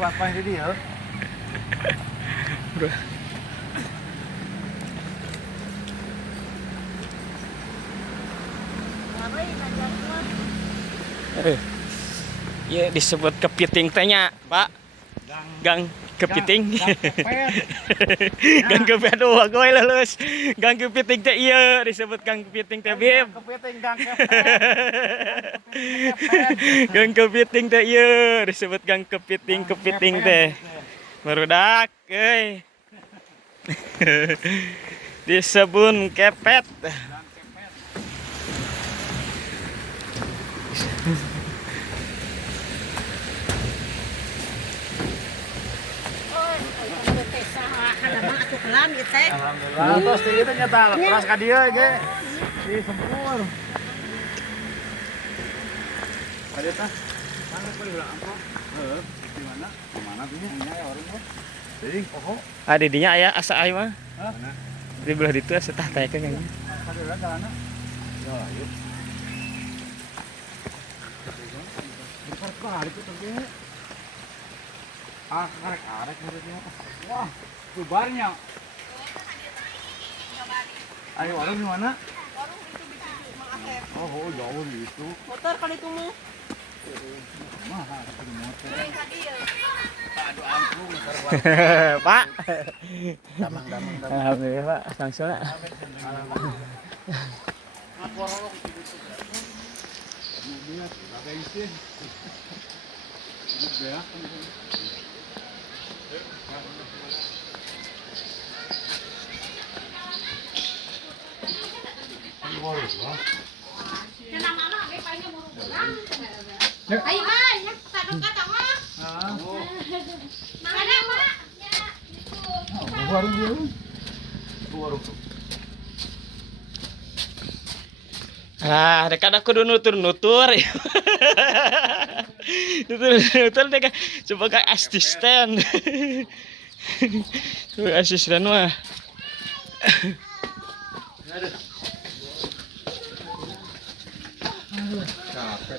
apa ini dia? Ya disebut kepiting tehnya, Pak. Gang kepiting. Gang kepet gue lulus. Gang kepiting teh iya disebut gang kepiting teh Bim. Kepiting gang kepet. Gang kepiting teh iya disebut gang kepiting teh. Barudak euy. Disebut kepet. Alhamdulillah. Terus itu nyata keras ka dieu ge. Di sempur. Ada tah? Mana kau bilang apa? Di mana? Di mana punya? Ini ya orang mah. Jadi, Ada dinya aya asa aya mah. hah? Di belah ditu asa tah teh kan. Ada lah kana. Ya, ayo. Besar kali itu terjadi. Karek harusnya. Wah, bubarnya. Ayo, warung di mana? Oh, jauh gitu. Motor kali itu mah. Mahal itu motor. Pak. Damang. Alhamdulillah Pak, langsung lah. Ayo mah, ya sadok kata mah. Mana mah? Ya, itu. Warung dia. Warung. Dekat aku dulu nutur. Nutur dekat sebagai asisten. Sebagai asisten mah. Capek.